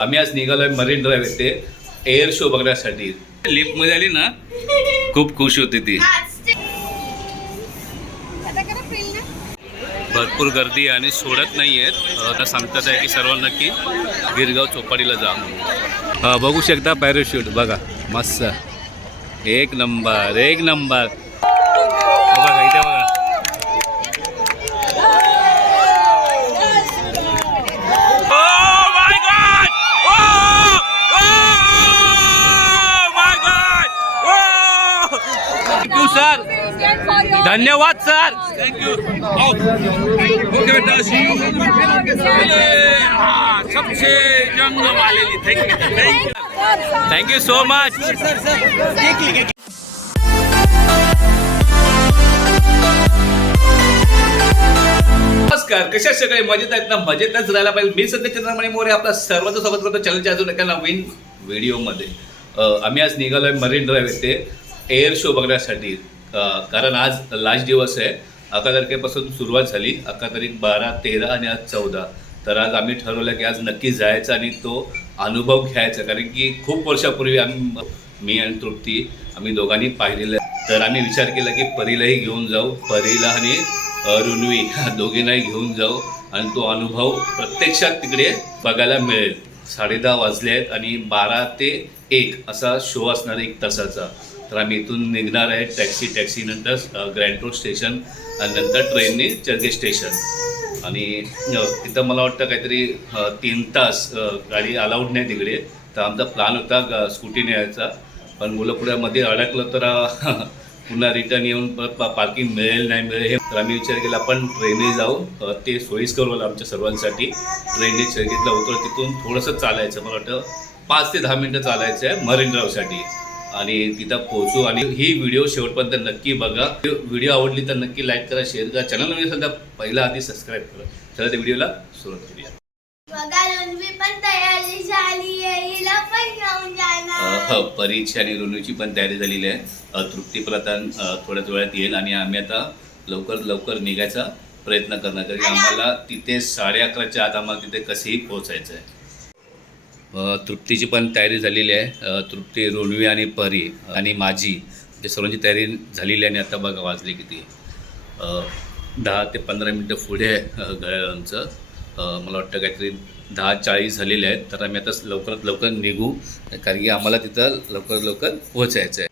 आम्ही आज निघालोय मरीन ड्राईव्ह येथे एअर शो बघण्यासाठी. लिफ्टमध्ये आली ना खूप खुश होती ती. भरपूर गर्दी आहे आणि सोडत नाही आहेत. आता सांगतात आहे की सर्वांना की गिरगाव चोपाडीला जा बघू शकता पॅराशूट बघा मस्त. एक नंबर एक नंबर धन्यवाद सर. थँक्यू ओके बेटा यू सबसे जंग वालेली. Thank you thank you so much नमस्कार. कशा सगळे? मजेत आहेत ना? मजेतच राहायला पाहिजे. मी सध्या चंद्रमणी मोरे. आपला सर्वांचं स्वागत करतो चॅनलच्या अजून एका नवीन व्हिडिओमध्ये आम्ही आज निघालोय मरीन ड्राईव्ह येथे. एअर शो बघण्यासाठी. कारण आज लास्ट दिवस आहे. अकरा तारखेपासून सुरुवात झाली. अकरा तारीख बारा तेरा आणि आज चौदा. तर आज आम्ही ठरवलं की आज नक्की जायचं आणि तो अनुभव घ्यायचा. कारण की खूप वर्षापूर्वी आम्ही मी आणि तृप्ती आम्ही दोघांनी पाहिलेलं तर आम्ही विचार केला की परीलाही घेऊन जाऊ. परीला आणि अ, रुन्वी दोघींनाही घेऊन जाऊ आणि तो अनुभव प्रत्यक्षात तिकडे बघायला मिळेल. साडेदहा वाजले आहेत आणि बारा ते एक असा शो असणार एक तासाचा. तर आम्ही इथून निघणार आहे. टॅक्सी टॅक्सी नंतर ग्रँड रोड स्टेशन आणि नंतर ट्रेनने चर्गे स्टेशन. आणि तिथं मला वाटतं काहीतरी तीन तास गाडी अलाउड नाही तिकडे. तर आमचा प्लॅन होता ग- स्कूटीने यायचा पण मुलं पुण्यामध्ये अडकलं तर पुन्हा रिटर्न येऊन परत पार्किंग मिळेल नाही मिळेल हे. तर आम्ही विचार केला आपण ट्रेनने जाऊ. ते सोयीस्कर होईल आमच्या सर्वांसाठी. ट्रेनने चर्गेतला उतर तिथून थोडंसं चालायचं. मला वाटतं पाच ते दहा मिनटं चालायचं आहे मरीन ड्राईव्हसाठी आणि तिथं पोहोचू आणि ही व्हिडिओ शेवटपर्यंत नक्की बघा. व्हिडिओ आवडली तर नक्की लाईक करा शेअर करा. चॅनल असेल तर पहिला आधी सबस्क्राईब करा. चला त्या व्हिडिओला सुरुवात करूया. परीची आणि रोनूची पण तयारी झालेली आहे. तृप्ती पण आता थोड्याच वेळात येईल आणि आम्ही आता लवकर लवकर निघायचा प्रयत्न करणार कारण आम्हाला तिथे साडे अकराच्या आत आम्हाला तिथे कसेही पोहोचायचं आहे तृप्तीची पण तयारी झालेली आहे. तृप्ती रोनवी आणि परी आणि माझी म्हणजे सर्वांची तयारी झालेली आहे आणि आता बघा वाजले किती. दहा ते पंधरा मिनटं पुढे आहे अ, घड्याळ आमचं अ, मला वाटतं काहीतरी दहा चाळीस झालेले आहेत. तर आम्ही आता लवकरात लवकर निघू कारण की आम्हाला तिथं लवकर लवकर पोहोचायचं आहे.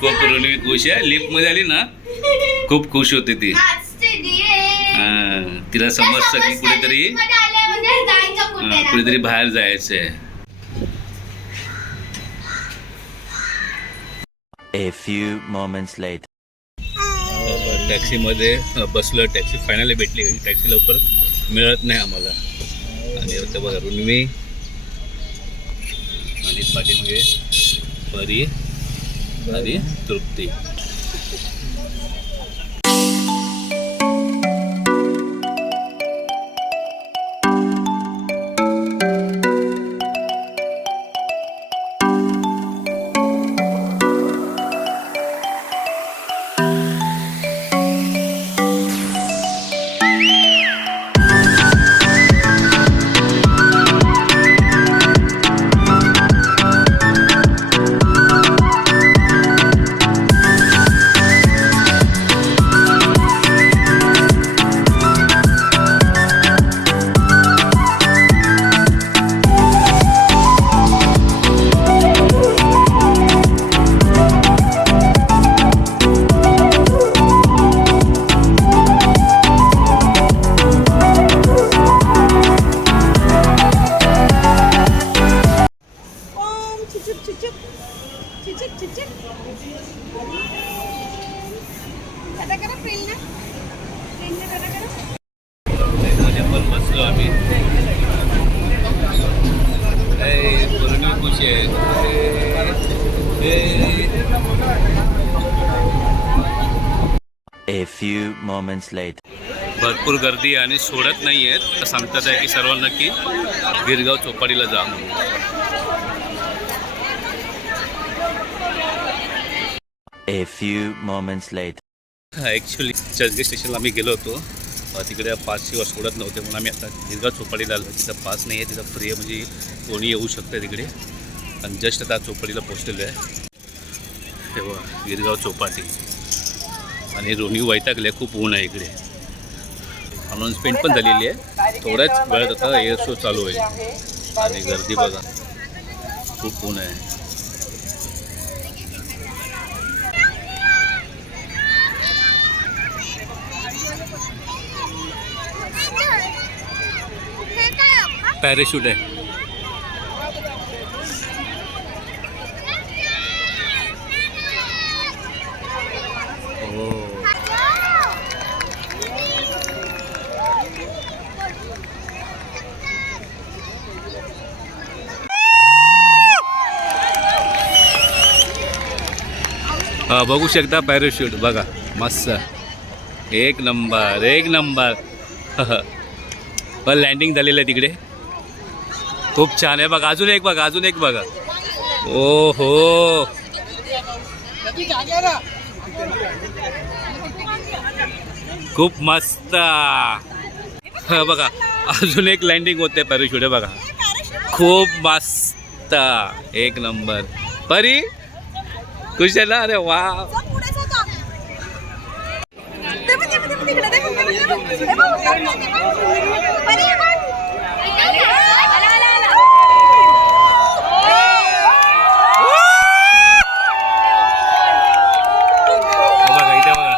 खूप रोनवी खुश आहे. लिफ्टमध्ये आली ना खूप खुश होती ती. तिला समजतं की कुठेतरी. कुठेतरी बाहेर जायचं आहे A few moments later. टॅक्सीमध्ये बसलो टॅक्सी फायनली भेटली टॅक्सी लवकर मिळत नाही आम्हाला आणि आता बघा रुन्वी आणि पाठीमागे परी आणि तृप्ती बसलो आम्ही. रुन्वी खुश आहे? few moments later. भरपूर गर्दी आणि सोडत नाही आहेत. सांगतात आहे की सर्वांना की गिरगाव चोपाडीला जा A few moments later. Actually Churchgate स्टेशनला आम्ही गेलो होतो. तिकडे पासची सोडत नव्हते म्हणून आम्ही आता गिरगाव चौपाटीला आलो. तिथं पास नाही आहे तिथं फ्री आहे म्हणजे कोणी येऊ शकतं तिकडे. आणि जस्ट आता चौपाटीला पोचलेलो आहे. हे बघा गिरगाव चौपाटी. आणि रोणी वैतागले खूप ऊन आहे इकडे. अनाऊन्समेंट पण झालेली आहे. थोड्याच वेळात आता एअर शो चालू होईल आणि गर्दी बघा. खूप ऊन आहे. पॅरेशूट आहे. हो. बघू शकता पॅराशूट. बघा मस्त. एक नंबर एक नंबर. पण लँडिंग झालेलं आहे तिकडे. खूप छान आहे. बघा अजून एक बघा अजून एक बघा. ओ हो खूप मस्त. बघा अजून एक लँडिंग होते पॅराशूट बघा. खूप मस्त. एक नंबर. परी खुश आहे ना? अरे वा. बघा इथे बघा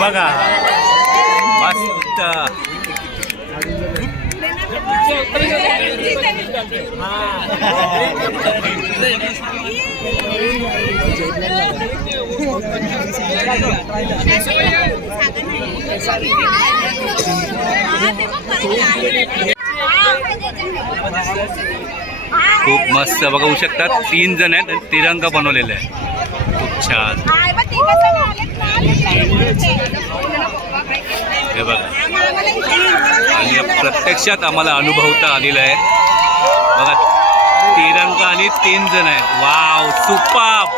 बघा मस्त खूप मस्त. बघू शकतात. तीन जण आहेत आणि तिरंगा बनवलेला आहे. खूप छान. हे बघा. आणि प्रत्यक्षात आम्हाला अनुभवता आलेला आहे. बघा तिरंगा आणि तीन जण आहेत. Wow superb.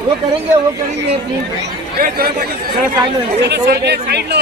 वो करेंगे वो करेंगे प्लीज सर साइड में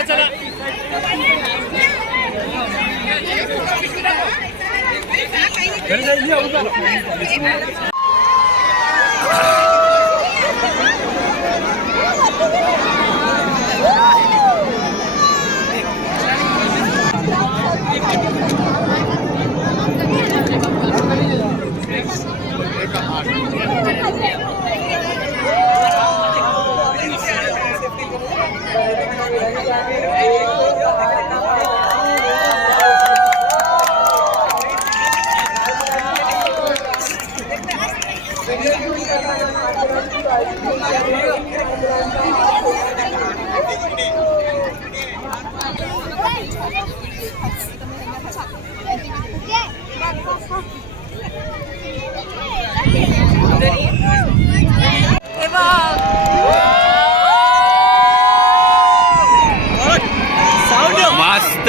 मस्त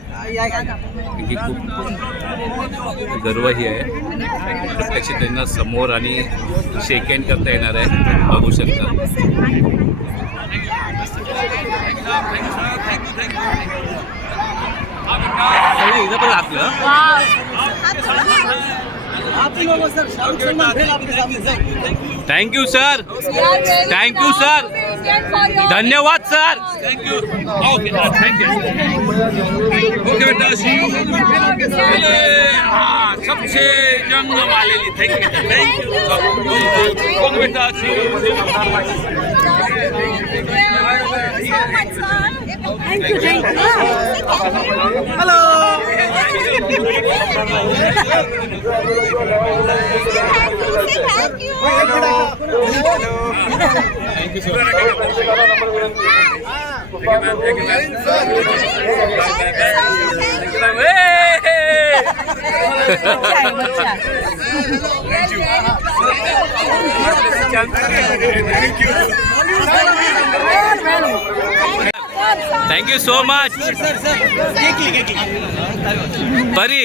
की खूप गर्वही आहे. प्रत्यक्ष त्यांना समोर आणि शेक हँड करता येणार आहे. बघू शकता. सगळं इथं पण आपलं आपकी बाबा सर शाहरुख सलमान फिर आपके सामने सर धन्यवाद sir thank you okay thank you okay बेटा सबसे जंग वालेली thank you thank you okay बेटा Hello. Thank you. Thank you so much बरी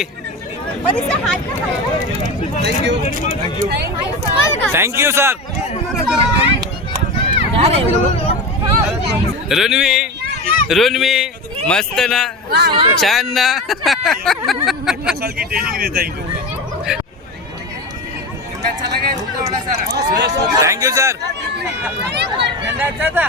थँक्यू सर रणवी रणवी मस्त ना छान ना थँक्यू सर? बिल्कुल अच्छा था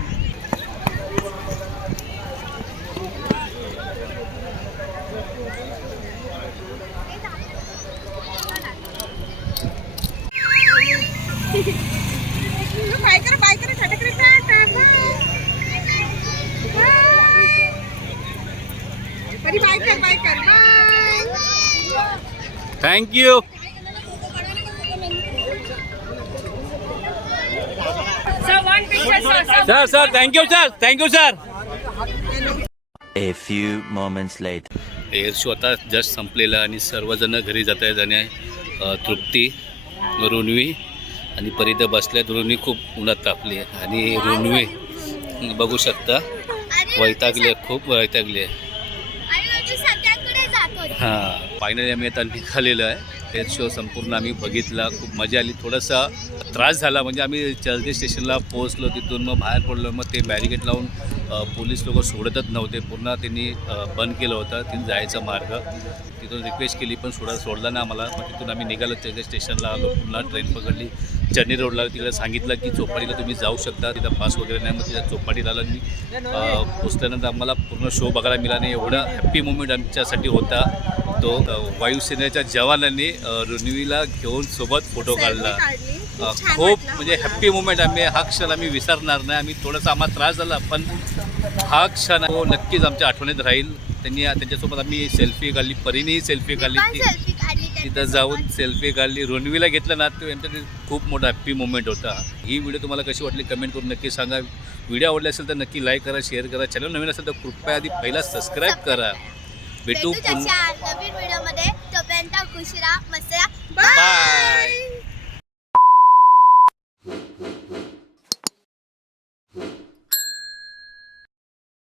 thank you sir sir thank you sir thank you sir A few moments later. Air show आता जस्ट संपलेला आणि सर्वजण घरी जात आहेत आणि तृप्ती रुणवी आणि परित बसल्यात. रुणवी खूप उन्हात तापली आहे. आणि रुणवी बघू शकता वैतागली आहे खूप वैतागली आहे. हां फायनली आम्ही आता निघालेलं आहे. ते शो संपूर्ण आम्ही बघितला खूप मजा आली. थोडासा त्रास झाला म्हणजे आम्ही चर्चे स्टेशनला पोहोचलो तिथून मग बाहेर पडलो मग ते बॅरिकेड लावून पोलीस लोक सोडतच नव्हते. पूर्ण त्यांनी बंद केलं होतं तिथून जायचा मार्ग. तिथून रिक्वेस्ट केली पण सोडा सोडला ना आम्हाला. मग तिथून आम्ही निघालो चर्चे स्टेशनला आलो पुन्हा ट्रेन पकडली. चन्नी रोडला तिकडे सांगितलं की चोपाटीला तुम्ही जाऊ शकता. तिथं पास वगैरे नाही मग तिथं चोपाटीला आलो मी पोचल्यानंतर आम्हाला पूर्ण शो बघायला मिळाला नाही. एवढा हॅप्पी मुमेंट आमच्यासाठी होता. तो वायुसेनेच्या जवानांनी अ, रुणवीला घेऊन सोबत फोटो काढला. खूप म्हणजे हॅप्पी मोमेंट आम्ही हा क्षण आम्ही विसरणार नाही. आम्ही थोडासा आम्हाला त्रास झाला पण हा क्षण हो नक्कीच आमच्या आठवणीत राहील. त्यांनी त्यांच्यासोबत आम्ही सेल्फी काढली परीनेही सेल्फी काढली. तिथं जाऊन सेल्फी काढली. रोनवीला घेतलं ना तो यांच्यासाठी खूप मोठा हॅप्पी मोमेंट होता. ही व्हिडिओ तुम्हाला कशी वाटली कमेंट करून नक्की सांगा. व्हिडिओ आवडले असेल तर नक्की लाईक करा शेअर करा. चॅनल नवीन असेल तर कृपया आधी पहिला सबस्क्राईब करा. भेटू नवीन व्हिडिओमध्ये तोपर्यंत खुश राहा मस्त राहा. बाय